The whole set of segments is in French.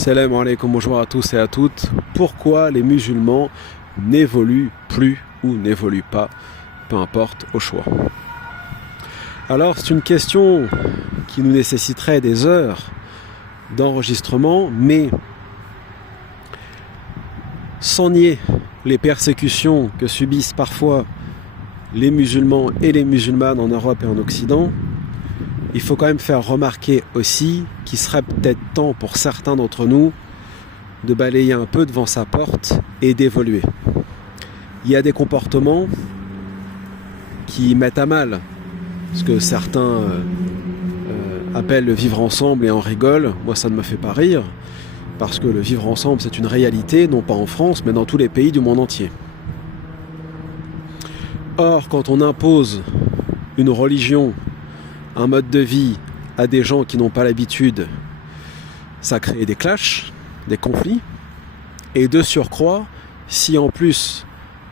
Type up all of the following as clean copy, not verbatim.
Salam alaikum, bonjour à tous et à toutes. Pourquoi les musulmans n'évoluent plus ou n'évoluent pas, peu importe, au choix? Alors c'est une question qui nous nécessiterait des heures d'enregistrement, mais sans nier les persécutions que subissent parfois les musulmans et les musulmanes en Europe et en Occident, il faut quand même faire remarquer aussi qu'il serait peut-être temps pour certains d'entre nous de balayer un peu devant sa porte et d'évoluer. Il y a des comportements qui mettent à mal ce que certains appellent le vivre ensemble et en rigolent. Moi, ça ne me fait pas rire, parce que le vivre ensemble, c'est une réalité, non pas en France, mais dans tous les pays du monde entier. Or, quand on impose une religion, un mode de vie à des gens qui n'ont pas l'habitude, ça crée des clashs, des conflits, et de surcroît, si en plus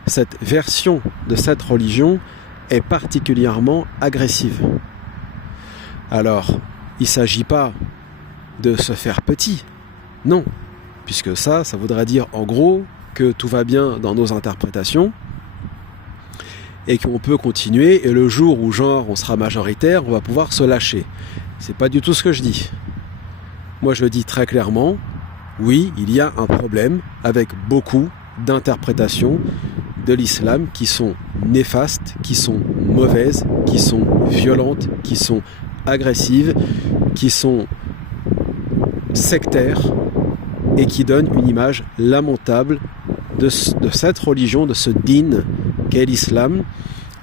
cette version de cette religion est particulièrement agressive. Alors, il ne s'agit pas de se faire petit, non, puisque ça voudrait dire en gros que tout va bien dans nos interprétations, et qu'on peut continuer, et le jour où on sera majoritaire, on va pouvoir se lâcher. C'est pas du tout ce que je dis. Moi je dis très clairement, oui, il y a un problème avec beaucoup d'interprétations de l'islam qui sont néfastes, qui sont mauvaises, qui sont violentes, qui sont agressives, qui sont sectaires, et qui donnent une image lamentable de cette religion, de ce din qu'est l'islam.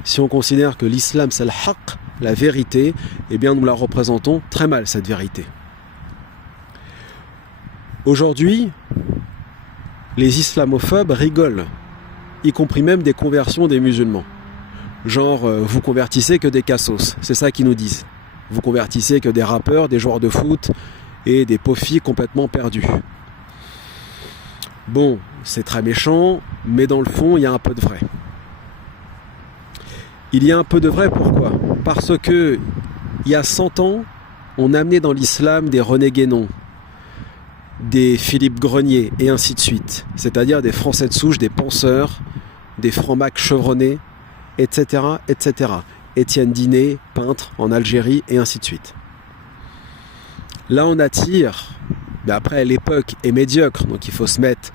Si on considère que l'islam c'est le haqq, la vérité, eh bien nous la représentons très mal, cette vérité. Aujourd'hui, les islamophobes rigolent, y compris même des conversions des musulmans. Genre, vous convertissez que des cassos, c'est ça qu'ils nous disent. Vous convertissez que des rappeurs, des joueurs de foot et des pauvres filles complètement perdues. Bon, c'est très méchant, mais dans le fond, il y a un peu de vrai. Il y a un peu de vrai, pourquoi? Parce que, il y a 100 ans, on amenait dans l'islam des René Guénon, des Philippe Grenier, et ainsi de suite. C'est-à-dire des Français de souche, des penseurs, des francs-macs chevronnés, etc., etc. Étienne Diné, peintre en Algérie, et ainsi de suite. Là, on attire... Mais après, l'époque est médiocre, donc il faut se mettre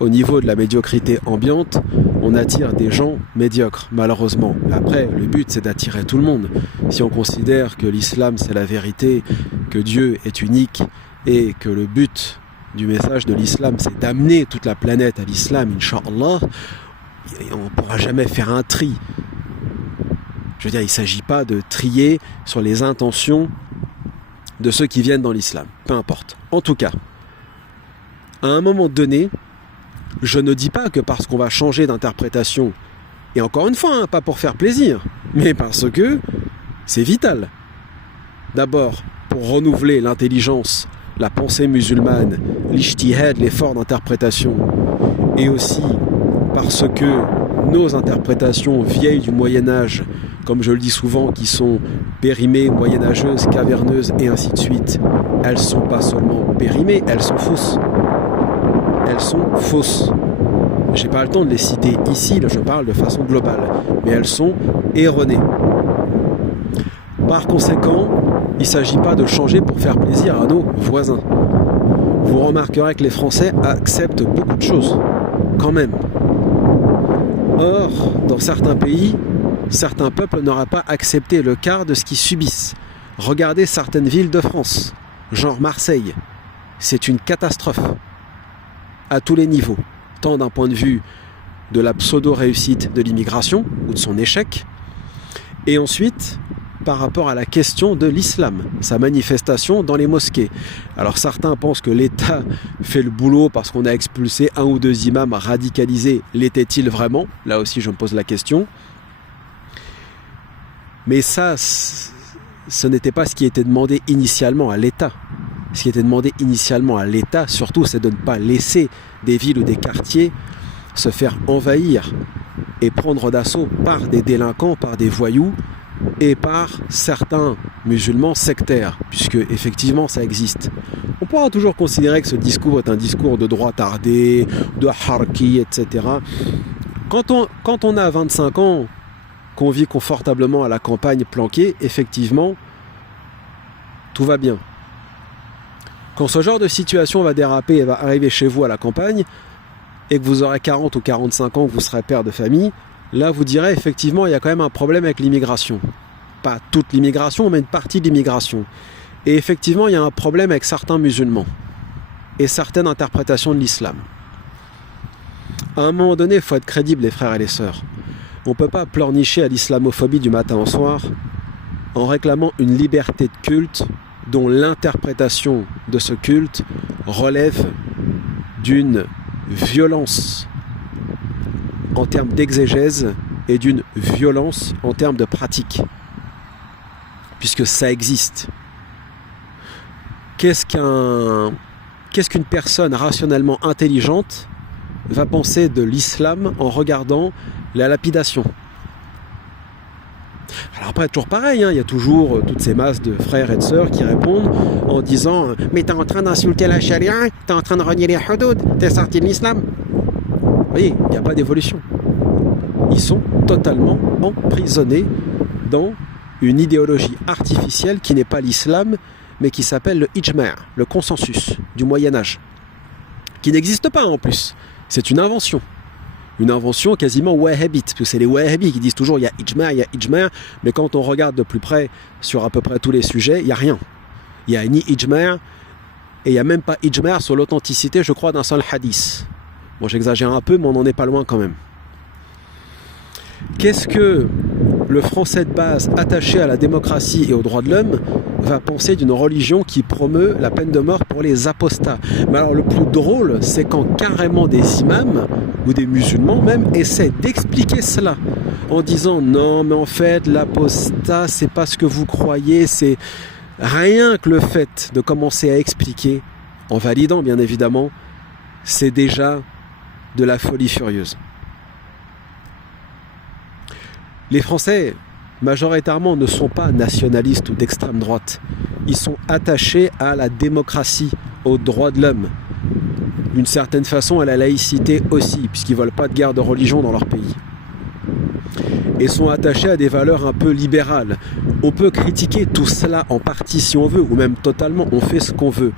au niveau de la médiocrité ambiante. On attire des gens médiocres, malheureusement. Après, le but, c'est d'attirer tout le monde. Si on considère que l'islam, c'est la vérité, que Dieu est unique, et que le but du message de l'islam, c'est d'amener toute la planète à l'islam, Inch'Allah, on ne pourra jamais faire un tri. Je veux dire, il ne s'agit pas de trier sur les intentions de ceux qui viennent dans l'islam, peu importe. En tout cas, à un moment donné, je ne dis pas que parce qu'on va changer d'interprétation, et encore une fois, pas pour faire plaisir, mais parce que c'est vital. D'abord, pour renouveler l'intelligence, la pensée musulmane, l'ijtihad, l'effort d'interprétation, et aussi parce que nos interprétations vieilles du Moyen-Âge, comme je le dis souvent, qui sont périmées, moyenâgeuses, caverneuses et ainsi de suite, elles sont pas seulement périmées, elles sont fausses. Elles sont fausses. J'ai pas le temps de les citer ici, là je parle de façon globale, mais elles sont erronées. Par conséquent, il ne s'agit pas de changer pour faire plaisir à nos voisins. Vous remarquerez que les Français acceptent beaucoup de choses, quand même. Or, dans certains pays, certains peuples n'auraient pas accepté le quart de ce qu'ils subissent. Regardez certaines villes de France, genre Marseille. C'est une catastrophe, à tous les niveaux, tant d'un point de vue de la pseudo-réussite de l'immigration, ou de son échec, et ensuite, par rapport à la question de l'islam, sa manifestation dans les mosquées. Alors certains pensent que l'État fait le boulot parce qu'on a expulsé un ou deux imams radicalisés. L'était-il vraiment? Là aussi je me pose la question. Mais ça, ce n'était pas ce qui était demandé initialement à l'État. Ce qui était demandé initialement à l'État, surtout, c'est de ne pas laisser des villes ou des quartiers se faire envahir et prendre d'assaut par des délinquants, par des voyous, et par certains musulmans sectaires, puisque effectivement ça existe. On pourra toujours considérer que ce discours est un discours de droit tardé, de harki, etc. Quand on a 25 ans, qu'on vit confortablement à la campagne planquée, effectivement, tout va bien. Quand ce genre de situation va déraper et va arriver chez vous à la campagne, et que vous aurez 40 ou 45 ans, que vous serez père de famille, là vous direz effectivement il y a quand même un problème avec l'immigration. Pas toute l'immigration, mais une partie de l'immigration. Et effectivement il y a un problème avec certains musulmans et certaines interprétations de l'islam. À un moment donné, il faut être crédible les frères et les sœurs. On ne peut pas pleurnicher à l'islamophobie du matin au soir en réclamant une liberté de culte dont l'interprétation de ce culte relève d'une violence en termes d'exégèse et d'une violence en termes de pratique, puisque ça existe. Qu'est-ce qu'une personne rationnellement intelligente va penser de l'islam en regardant la lapidation? Alors après, toujours pareil, il y a toujours toutes ces masses de frères et de sœurs qui répondent en disant « Mais t'es en train d'insulter la charia, t'es en train de renier les hudud, t'es sorti de l'islam. » Vous voyez, il n'y a pas d'évolution. Ils sont totalement emprisonnés dans une idéologie artificielle qui n'est pas l'islam, mais qui s'appelle le ijma', le consensus du Moyen-Âge, qui n'existe pas en plus. C'est une invention. Une invention quasiment wahhabite, parce que c'est les wahhabis qui disent toujours il y a ijma', mais quand on regarde de plus près sur à peu près tous les sujets, il n'y a rien. Il n'y a ni ijma', et il n'y a même pas ijma' sur l'authenticité, je crois, d'un seul hadith. Bon, j'exagère un peu, mais on n'en est pas loin quand même. Qu'est-ce que le Français de base, attaché à la démocratie et aux droits de l'homme, va penser d'une religion qui promeut la peine de mort pour les apostats? Mais alors le plus drôle, c'est quand carrément des imams, ou des musulmans même, essaient d'expliquer cela, en disant non mais en fait l'apostat c'est pas ce que vous croyez, c'est rien que le fait de commencer à expliquer, en validant bien évidemment, c'est déjà de la folie furieuse. Les Français, majoritairement, ne sont pas nationalistes ou d'extrême droite. Ils sont attachés à la démocratie, aux droits de l'homme. D'une certaine façon, à la laïcité aussi, puisqu'ils ne veulent pas de guerre de religion dans leur pays. Et sont attachés à des valeurs un peu libérales. On peut critiquer tout cela en partie si on veut, ou même totalement, on fait ce qu'on veut.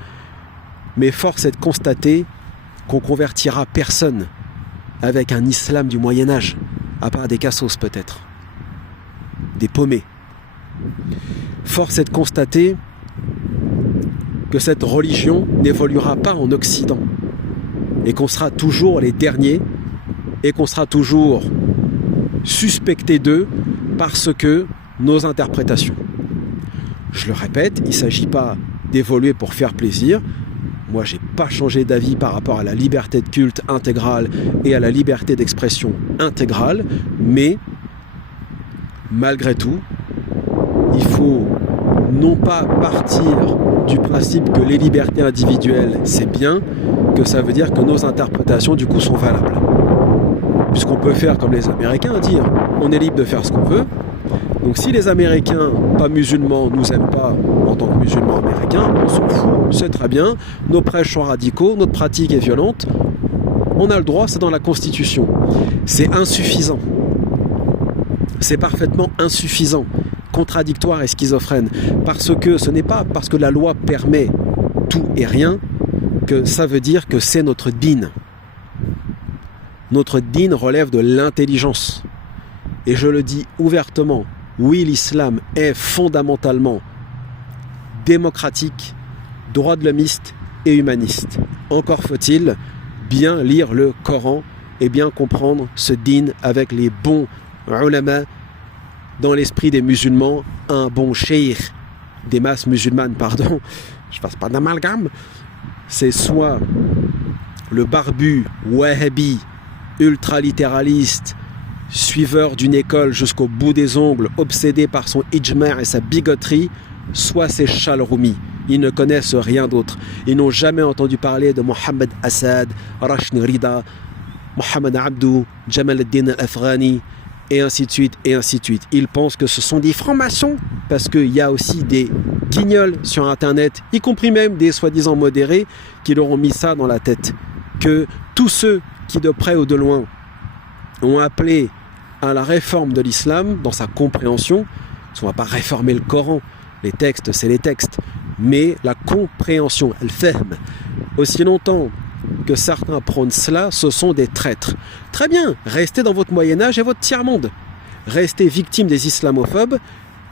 Mais force est de constater qu'on convertira personne avec un islam du Moyen-Âge, à part des cassos peut-être. Des paumés. Force est de constater que cette religion n'évoluera pas en Occident et qu'on sera toujours les derniers et qu'on sera toujours suspecté d'eux parce que nos interprétations. Je le répète, il ne s'agit pas d'évoluer pour faire plaisir. Moi, je n'ai pas changé d'avis par rapport à la liberté de culte intégrale et à la liberté d'expression intégrale, mais malgré tout, il faut non pas partir du principe que les libertés individuelles, c'est bien, que ça veut dire que nos interprétations, du coup, sont valables. Puisqu'on peut faire comme les Américains, dire on est libre de faire ce qu'on veut. Donc si les Américains, pas musulmans, nous aiment pas en tant que musulmans américains, on s'en fout, c'est très bien, nos prêches sont radicaux, notre pratique est violente, on a le droit, c'est dans la Constitution. C'est insuffisant. C'est parfaitement insuffisant, contradictoire et schizophrène. Parce que ce n'est pas parce que la loi permet tout et rien que ça veut dire que c'est notre din. Notre din relève de l'intelligence. Et je le dis ouvertement, oui, l'islam est fondamentalement démocratique, droit de l'hommiste et humaniste. Encore faut-il bien lire le Coran et bien comprendre ce din avec les bons ulama dans l'esprit des musulmans, un bon cheikh des masses musulmanes, pardon, je fasse pas d'amalgame, c'est soit le barbu wahhabi ultralittéraliste, suiveur d'une école jusqu'au bout des ongles, obsédé par son ijma' et sa bigoterie, soit c'est Chalroumi. Ils ne connaissent rien d'autre. Ils n'ont jamais entendu parler de Mohamed Assad, Rashni Rida, Mohamed Abdou, Jamal ad-Din al-Afghani, et ainsi de suite, et ainsi de suite. Ils pensent que ce sont des francs-maçons, parce qu'il y a aussi des guignols sur Internet, y compris même des soi-disant modérés, qui leur ont mis ça dans la tête. Que tous ceux qui, de près ou de loin, ont appelé à la réforme de l'islam, dans sa compréhension, parce qu'on ne va pas réformer le Coran, les textes, c'est les textes, mais la compréhension, elle ferme. Aussi longtemps que certains prônent cela, ce sont des traîtres. Très bien, restez dans votre Moyen-Âge et votre tiers-monde. Restez victime des islamophobes,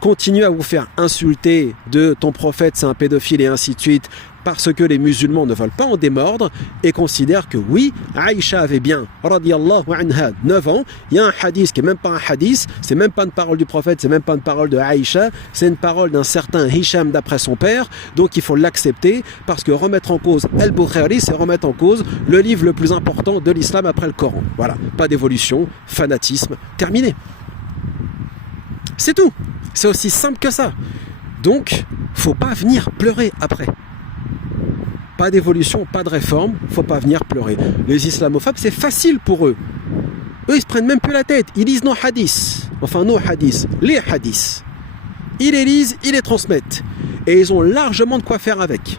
continuez à vous faire insulter de ton prophète, c'est un pédophile et ainsi de suite, parce que les musulmans ne veulent pas en démordre et considèrent que oui, Aïcha avait bien, radiyallahu anha, 9 ans, il y a un hadith qui n'est même pas un hadith, c'est même pas une parole du prophète, c'est même pas une parole de Aïcha, c'est une parole d'un certain Hisham d'après son père, donc il faut l'accepter, parce que remettre en cause Al-Bukhari, c'est remettre en cause le livre le plus important de l'islam après le Coran. Voilà, pas d'évolution, fanatisme, terminé. C'est tout, c'est aussi simple que ça. Donc, faut pas venir pleurer après. Pas d'évolution, pas de réforme, faut pas venir pleurer. Les islamophobes, c'est facile pour eux. Eux, ils se prennent même plus la tête. Ils lisent nos hadiths. Enfin, nos hadiths. Les hadiths. Ils les lisent, ils les transmettent. Et ils ont largement de quoi faire avec.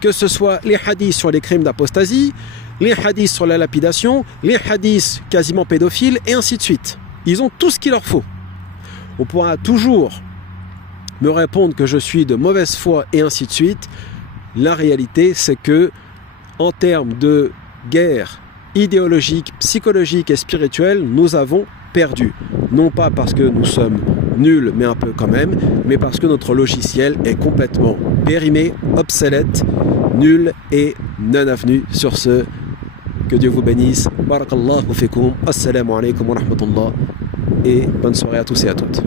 Que ce soit les hadiths sur les crimes d'apostasie, les hadiths sur la lapidation, les hadiths quasiment pédophiles, et ainsi de suite. Ils ont tout ce qu'il leur faut. On pourra toujours me répondre que je suis de mauvaise foi, et ainsi de suite. La réalité, c'est que, en termes de guerre idéologique, psychologique et spirituelle, nous avons perdu. Non pas parce que nous sommes nuls, mais un peu quand même, mais parce que notre logiciel est complètement périmé, obsolète, nul et non avenu. Sur ce, que Dieu vous bénisse. Barakallahu fikum. Assalamu alaikum wa rahmatullah. Et bonne soirée à tous et à toutes.